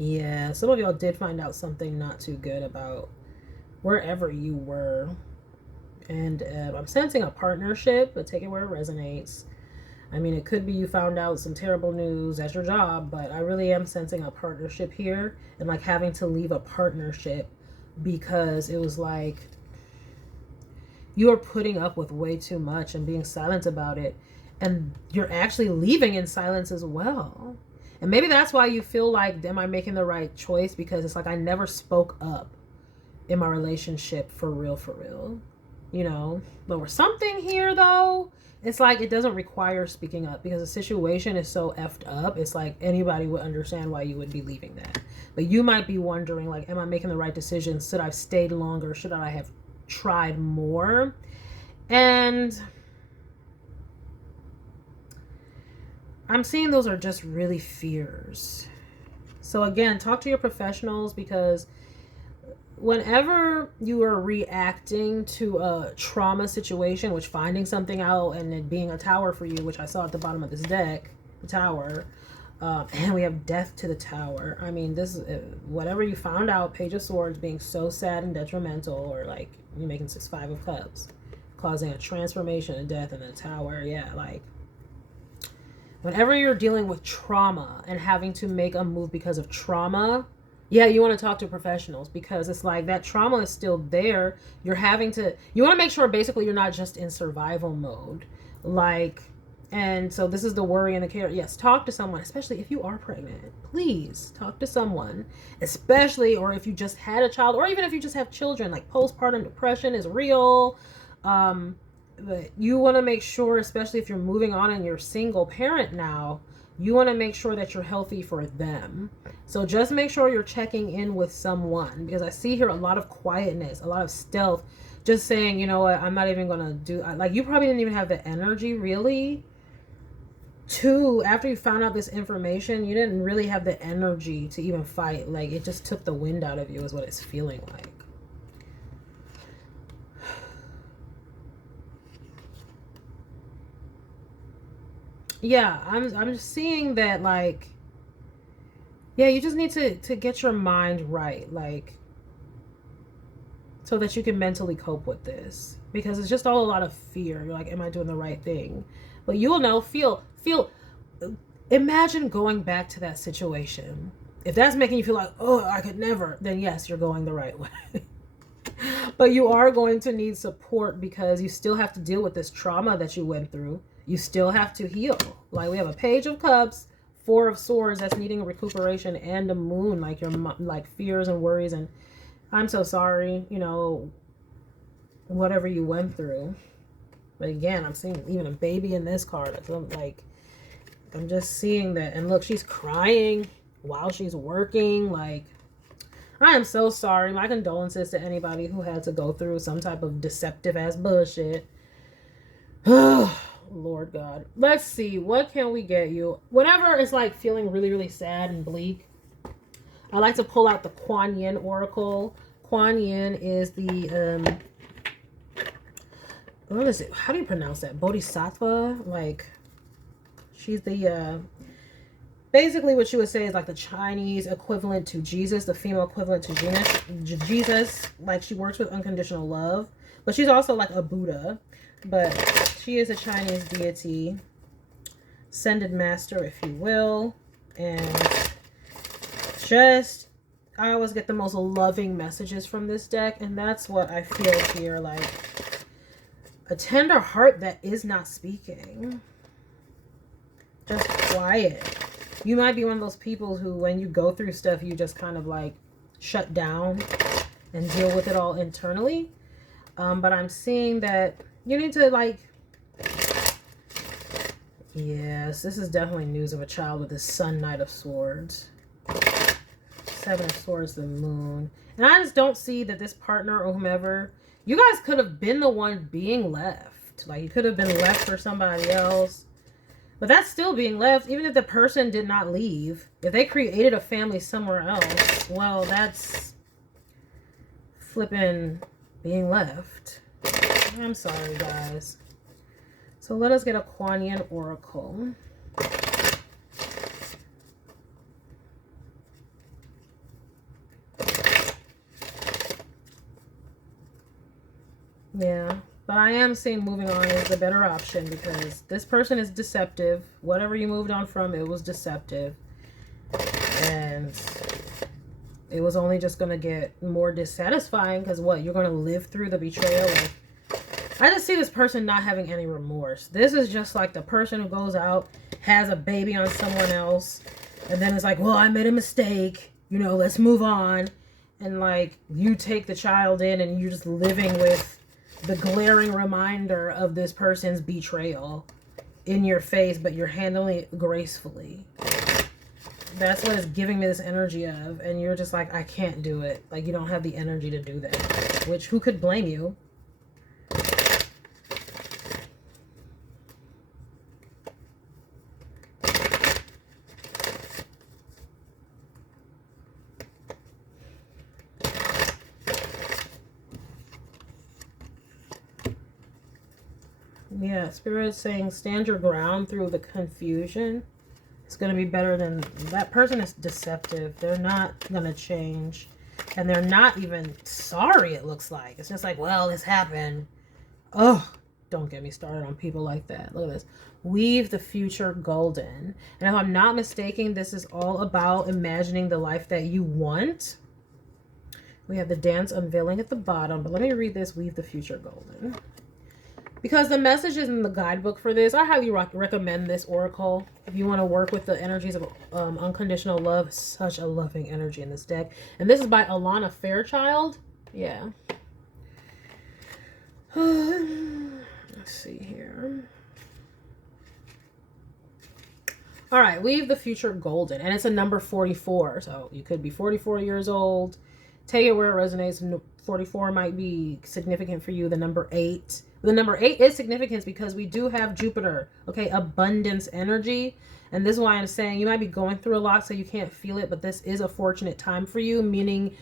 Yeah, some of y'all did find out something not too good about wherever you were. And I'm sensing a partnership, but take it where it resonates. I mean, it could be you found out some terrible news at your job, but I really am sensing a partnership here, and like having to leave a partnership because it was like you are putting up with way too much and being silent about it, and you're actually leaving in silence as well. And maybe that's why you feel like, am I making the right choice? Because it's like I never spoke up in my relationship for real, you know. But with something here though, it's like it doesn't require speaking up because the situation is so effed up. It's like anybody would understand why you would be leaving that. But you might be wondering, like, am I making the right decision? Should I have stayed longer? Should I have tried more? And I'm seeing those are just really fears. So again, talk to your professionals, because whenever you are reacting to a trauma situation, which finding something out and it being a tower for you, which I saw at the bottom of this deck, the tower, And we have death to the tower. I mean, this is whatever you found out, Page of Swords being so sad and detrimental, or like you're making 5 of Cups, causing a transformation and death in the tower. Yeah, like whenever you're dealing with trauma and having to make a move because of trauma, yeah, you want to talk to professionals, because it's like that trauma is still there. You want to make sure basically you're not just in survival mode. Like, and so this is the worry and the care. Yes, talk to someone, especially if you are pregnant. Please talk to someone, especially, or if you just had a child, or even if you just have children. Like postpartum depression is real. But you want to make sure, especially if you're moving on and you're single parent now, you want to make sure that you're healthy for them. So just make sure you're checking in with someone, because I see here a lot of quietness, a lot of stealth, just saying, you know what, I'm not even going to do, like you probably didn't even have the energy really to, after you found out this information, you didn't really have the energy to even fight. Like it just took the wind out of you is what it's feeling like. Yeah, I'm just seeing that, like, yeah, you just need to get your mind right, like, so that you can mentally cope with this, because it's just all a lot of fear. You're like, am I doing the right thing? But you'll know, feel, imagine going back to that situation. If that's making you feel like, oh, I could never, then yes, you're going the right way. But you are going to need support, because you still have to deal with this trauma that you went through. You still have to heal. Like we have a Page of Cups, 4 of Swords that's needing a recuperation, and a Moon, like your like fears and worries, and I'm so sorry, you know, whatever you went through. But again, I'm seeing even a baby in this card. Like I'm just seeing that. And look, she's crying while she's working. Like, I am so sorry. My condolences to anybody who had to go through some type of deceptive ass bullshit. Lord God. Let's see. What can we get you? Whenever it's like feeling really, really sad and bleak, I like to pull out the Kuan Yin Oracle. Kuan Yin is the, what is it? How do you pronounce that? Bodhisattva? Like, she's the, basically what you would say is like the Chinese equivalent to Jesus, the female equivalent to Jesus. Like, she works with unconditional love. But she's also like a Buddha. But she is a Chinese deity, ascended master, if you will. And just, I always get the most loving messages from this deck. And that's what I feel here. Like, a tender heart that is not speaking. Just quiet. You might be one of those people who, when you go through stuff, you just kind of like shut down and deal with it all internally. But I'm seeing that you need to, like, yes, this is definitely news of a child with this Sun, Knight of Swords. 7 of Swords, the Moon. And I just don't see that this partner or whomever, you guys could have been the one being left. Like, you could have been left for somebody else. But that's still being left, even if the person did not leave. If they created a family somewhere else, well, that's flipping being left. I'm sorry, guys. So let us get a Kuan Yin Oracle. Yeah, but I am seeing moving on is the better option, because this person is deceptive. Whatever you moved on from, it was deceptive. And it was only just going to get more dissatisfying, because what? You're going to live through the betrayal. Like, I just see this person not having any remorse. This is just like the person who goes out, has a baby on someone else, and then it's like, well, I made a mistake. You know, let's move on. And like, you take the child in and you're just living with the glaring reminder of this person's betrayal in your face, but you're handling it gracefully. That's what it's giving me this energy of. And you're just like, I can't do it. Like, you don't have the energy to do that. Which, who could blame you? Yeah, Spirit's saying stand your ground through the confusion. It's going to be better than that person is deceptive. They're not going to change. And they're not even sorry, it looks like. It's just like, well, this happened. Oh, don't get me started on people like that. Look at this. Weave the future golden. And if I'm not mistaken, this is all about imagining the life that you want. We have the dance unveiling at the bottom. But let me read this. Weave the future golden. Because the message is in the guidebook for this. I highly recommend this oracle. If you want to work with the energies of unconditional love. Such a loving energy in this deck. And this is by Alana Fairchild. Yeah. Let's see here. All right, weave the future golden, and it's a number 44. So you could be 44 years old. Take it where it resonates. 44 might be significant for you. The number 8. The number 8 is significant because we do have Jupiter. Okay, abundance energy. And this is why I'm saying you might be going through a lot, so you can't feel it. But this is a fortunate time for you, meaning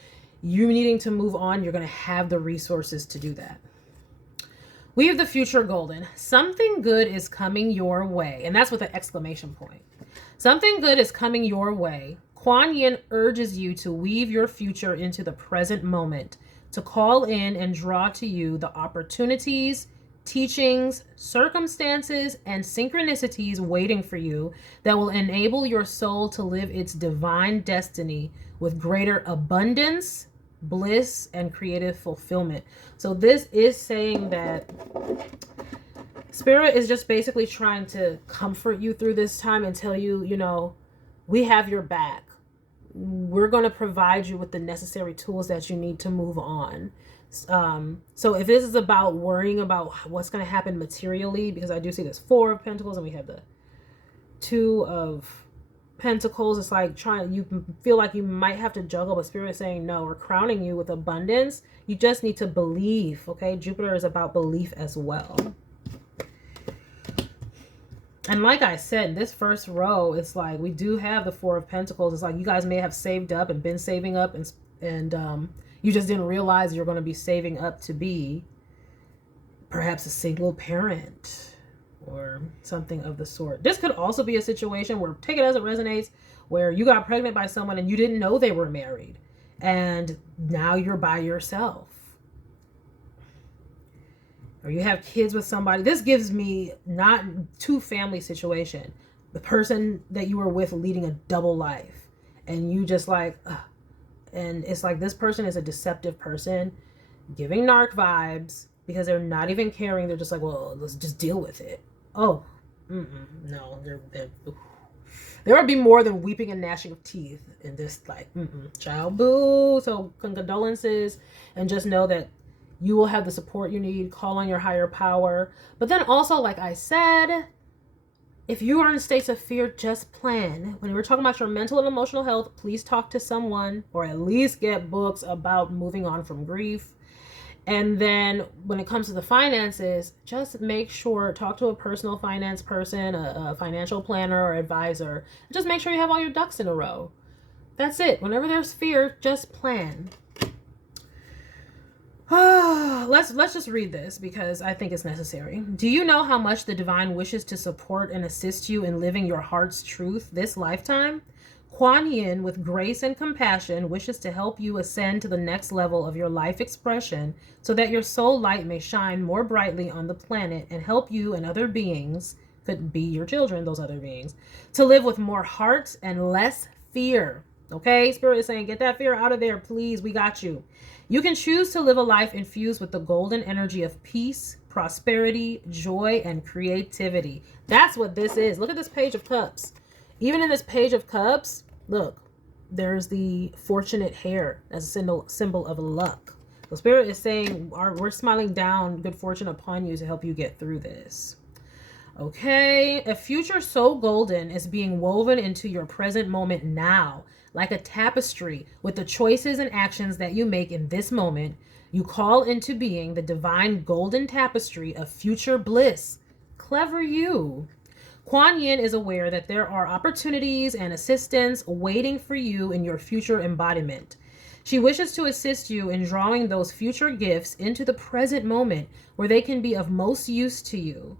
you needing to move on. You're going to have the resources to do that. Weave the future golden. Something good is coming your way. And that's with an exclamation point. Something good is coming your way. Kuan Yin urges you to weave your future into the present moment, to call in and draw to you the opportunities, teachings, circumstances, and synchronicities waiting for you that will enable your soul to live its divine destiny with greater abundance, bliss, and creative fulfillment. So this is saying that Spirit is just basically trying to comfort you through this time and tell you, you know, we have your back. We're going to provide you with the necessary tools that you need to move on. So if this is about worrying about what's going to happen materially, because I do see this 4 of Pentacles and we have the 2 of Pentacles, it's like you feel like you might have to juggle, but Spirit is saying, no, we're crowning you with abundance. You just need to believe, okay? Jupiter is about belief as well. And like I said, this first row, it's like we do have the 4 of Pentacles. It's like you guys may have saved up and been saving up and you just didn't realize you're going to be saving up to be perhaps a single parent or something of the sort. This could also be a situation where, take it as it resonates, where you got pregnant by someone and you didn't know they were married. And now you're by yourself. Or you have kids with somebody. This gives me not 2 family situation. The person that you were with leading a double life. And you just like, ugh. And it's like this person is a deceptive person, giving narc vibes because they're not even caring. They're just like, well, let's just deal with it. Oh, no, there would be more than weeping and gnashing of teeth in this, like, child, boo. So condolences, and just know that you will have the support you need. Call on your higher power. But then also, like I said, if you are in states of fear, just plan. When we're talking about your mental and emotional health, please talk to someone or at least get books about moving on from grief. And then when it comes to the finances, just make sure, talk to a personal finance person, a financial planner or advisor. Just make sure you have all your ducks in a row. That's it. Whenever there's fear, just plan. Let's just read this because I think it's necessary. Do you know how much the divine wishes to support and assist you in living your heart's truth this lifetime? Kuan Yin, with grace and compassion, wishes to help you ascend to the next level of your life expression so that your soul light may shine more brightly on the planet and help you and other beings, could be your children, those other beings, to live with more heart and less fear. Okay, Spirit is saying, get that fear out of there, please. We got you. You can choose to live a life infused with the golden energy of peace, prosperity, joy, and creativity. That's what this is. Look at this Page of Cups. Even in this Page of Cups, look, there's the fortunate hair as a symbol of luck. The Spirit is saying, we're smiling down good fortune upon you to help you get through this. Okay, a future so golden is being woven into your present moment now, like a tapestry with the choices and actions that you make in this moment. You call into being the divine golden tapestry of future bliss. Clever you. Kuan Yin is aware that there are opportunities and assistance waiting for you in your future embodiment. She wishes to assist you in drawing those future gifts into the present moment where they can be of most use to you.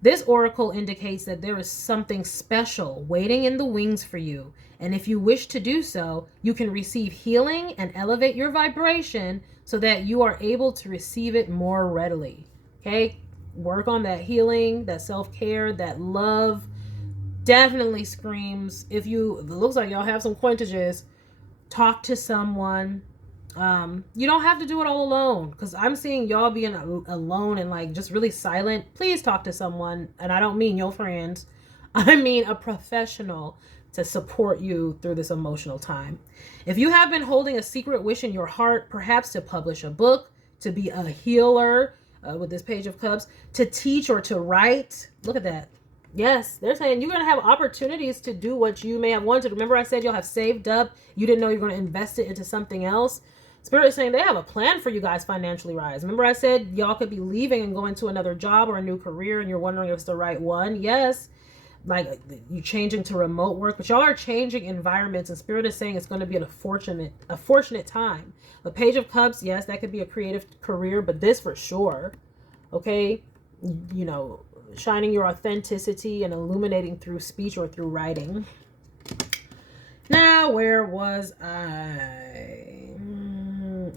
This oracle indicates that there is something special waiting in the wings for you. And if you wish to do so, you can receive healing and elevate your vibration so that you are able to receive it more readily. Okay? Work on that healing, that self-care, that love. Definitely screams. If you, it looks like y'all have some cointages, talk to someone. You don't have to do it all alone, because I'm seeing y'all being alone and like just really silent. Please talk to someone, and I don't mean your friends. I mean a professional to support you through this emotional time. If you have been holding a secret wish in your heart, perhaps to publish a book, to be a healer, with this Page of Cups, to teach or to write, look at that. Yes, they're saying you're going to have opportunities to do what you may have wanted. Remember I said you'll have saved up. You didn't know you're going to invest it into something else. Spirit is saying they have a plan for you guys financially rise. Remember I said y'all could be leaving and going to another job or a new career and you're wondering if it's the right one. Yes, like you changing to remote work, but y'all are changing environments, and Spirit is saying it's going to be a fortunate time. The Page of Cups, yes, that could be a creative career, but this for sure. Okay, you know, shining your authenticity and illuminating through speech or through writing. Now, where was I?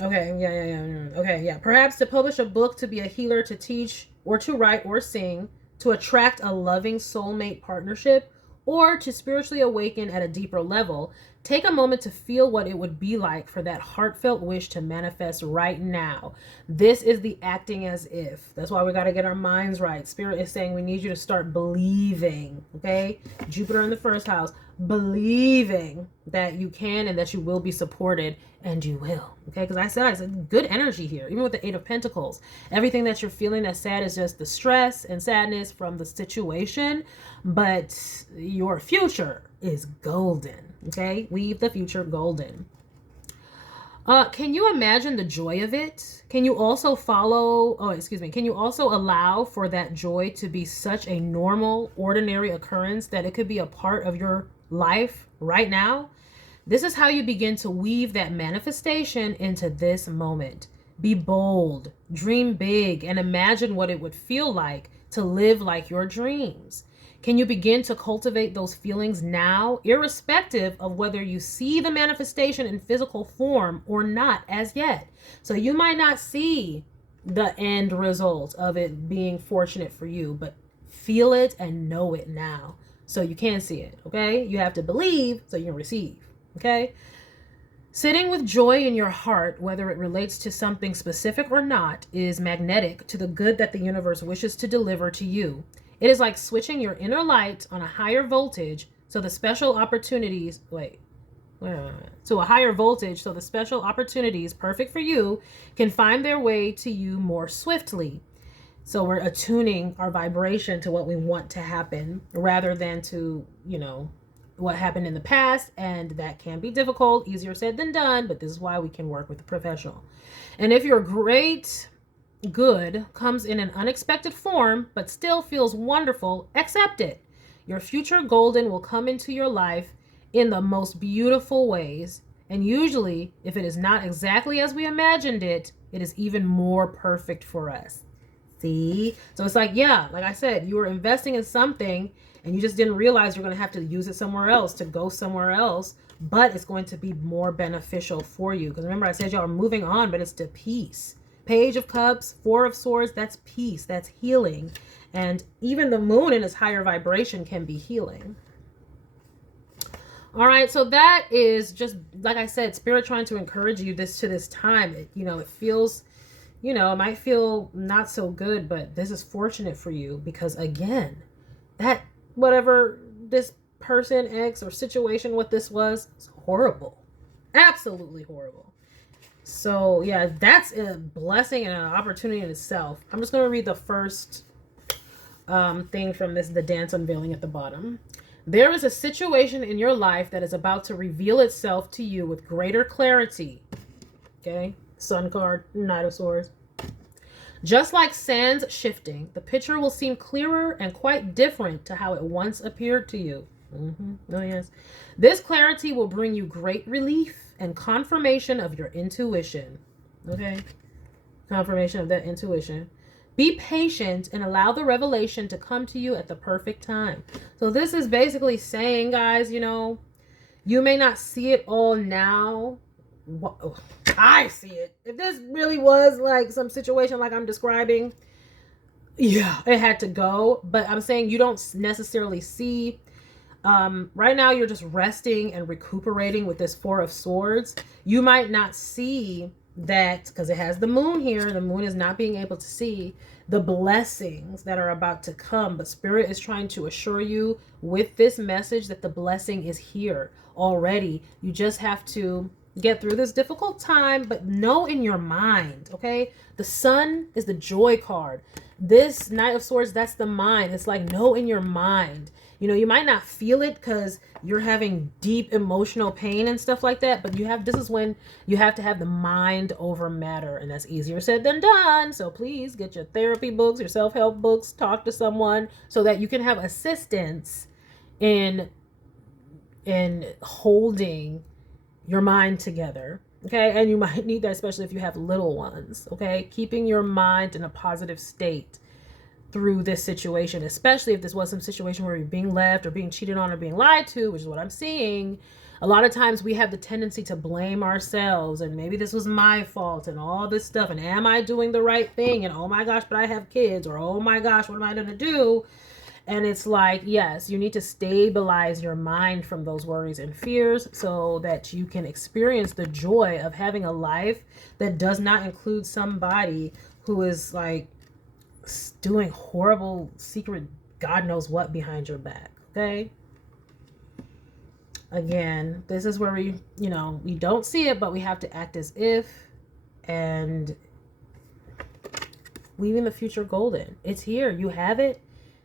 Okay, yeah. Okay, yeah. Perhaps to publish a book, to be a healer, to teach, or to write or sing, to attract a loving soulmate partnership, or to spiritually awaken at a deeper level. Take a moment to feel what it would be like for that heartfelt wish to manifest right now. This is the acting as if. That's why we got to get our minds right. Spirit is saying we need you to start believing, okay? Jupiter in the first house. Believing that you can and that you will be supported, and you will, okay? Because I said good energy here, even with the Eight of Pentacles. Everything that you're feeling that's sad is just the stress and sadness from the situation, but your future is golden, okay? Weave the future golden. Can you imagine the joy of it? Can you also can you also allow for that joy to be such a normal, ordinary occurrence that it could be a part of your life right now? This is how you begin to weave that manifestation into this moment. Be bold, dream big, and imagine what it would feel like to live like your dreams. Can you begin to cultivate those feelings now, irrespective of whether you see the manifestation in physical form or not as yet? So you might not see the end result of it being fortunate for you, but feel it and know it now so you can see it, okay? You have to believe so you can receive, okay? Sitting with joy in your heart, whether it relates to something specific or not, is magnetic to the good that the universe wishes to deliver to you. It is like switching your inner light on a higher voltage so the special opportunities, to a higher voltage so the special opportunities perfect for you can find their way to you more swiftly. So we're attuning our vibration to what we want to happen rather than to, what happened in the past. And that can be difficult, easier said than done, but this is why we can work with a professional. And if your great good comes in an unexpected form but still feels wonderful, accept it. Your future golden will come into your life in the most beautiful ways, and usually if it is not exactly as we imagined it, it is even more perfect for us. See? So it's like, yeah, like I said, you were investing in something and you just didn't realize you're going to have to use it somewhere else, to go somewhere else, but it's going to be more beneficial for you. Because remember I said y'all are moving on, but it's to peace. Page of Cups, Four of Swords, that's peace, that's healing. And even the moon in its higher vibration can be healing. All right, so that is just, like I said, Spirit trying to encourage you to this time. It feels, it might feel not so good, but this is fortunate for you because, again, that whatever this person, ex, or situation, what this was, is horrible. Absolutely horrible. So yeah, that's a blessing and an opportunity in itself. I'm just going to read the first thing from the dance unveiling at the bottom. There is a situation in your life that is about to reveal itself to you with greater clarity. Okay, Sun card, Knight of Swords. Just like sands shifting, the picture will seem clearer and quite different to how it once appeared to you. Oh yes. This clarity will bring you great relief and confirmation of your intuition. Okay? Confirmation of that intuition. Be patient and allow the revelation to come to you at the perfect time. So this is basically saying, guys, you know, you may not see it all now. I see it. If this really was like some situation like I'm describing, yeah, it had to go. But I'm saying you don't necessarily see. Right now you're just resting and recuperating with this Four of Swords. You might not see that because it has the moon here. The moon is not being able to see the blessings that are about to come. But Spirit is trying to assure you with this message that the blessing is here already. You just have to get through this difficult time, but know in your mind, okay? The Sun is the joy card. This Knight of Swords, that's the mind. It's like know in your mind. You know, you might not feel it because you're having deep emotional pain and stuff like that, but this is when you have to have the mind over matter, and that's easier said than done. So please get your therapy books, your self-help books, talk to someone so that you can have assistance in holding your mind together. Okay, and you might need that especially if you have little ones. Okay, keeping your mind in a positive state through this situation, especially if this was some situation where you're being left or being cheated on or being lied to, which is what I'm seeing. A lot of times we have the tendency to blame ourselves and maybe this was my fault and all this stuff and am I doing the right thing and oh my gosh, but I have kids, or oh my gosh, what am I going to do? And it's like, yes, you need to stabilize your mind from those worries and fears so that you can experience the joy of having a life that does not include somebody who is like doing horrible secret God knows what behind your back. Okay, again, this is where we don't see it, but we have to act as if and leaving the future golden. It's here, you have it.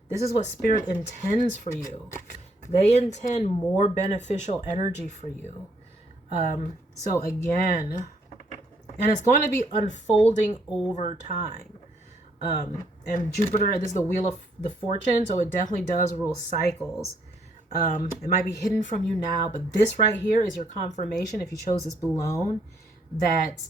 This is what Spirit intends for you. They intend more beneficial energy for you. So again, and it's going to be unfolding over time. And Jupiter, this is the wheel of the fortune, so it definitely does rule cycles. It might be hidden from you now, but this right here is your confirmation, if you chose this balloon, that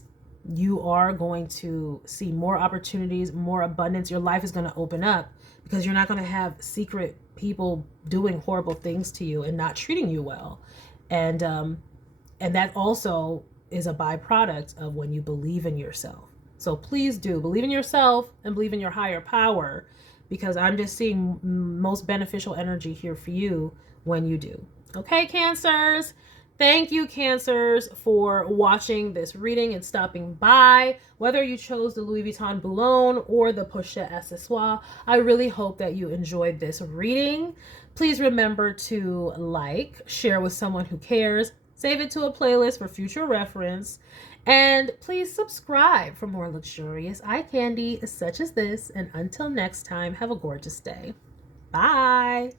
you are going to see more opportunities, more abundance. Your life is going to open up because you're not going to have secret people doing horrible things to you and not treating you well. And that also is a byproduct of when you believe in yourself. So please do believe in yourself and believe in your higher power, because I'm just seeing most beneficial energy here for you when you do. Okay, Cancers. Thank you, Cancers, for watching this reading and stopping by. Whether you chose the Louis Vuitton Boulogne or the Pochette Accessoire, I really hope that you enjoyed this reading. Please remember to like, share with someone who cares, save it to a playlist for future reference, and please subscribe for more luxurious eye candy such as this. And until next time, have a gorgeous day. Bye.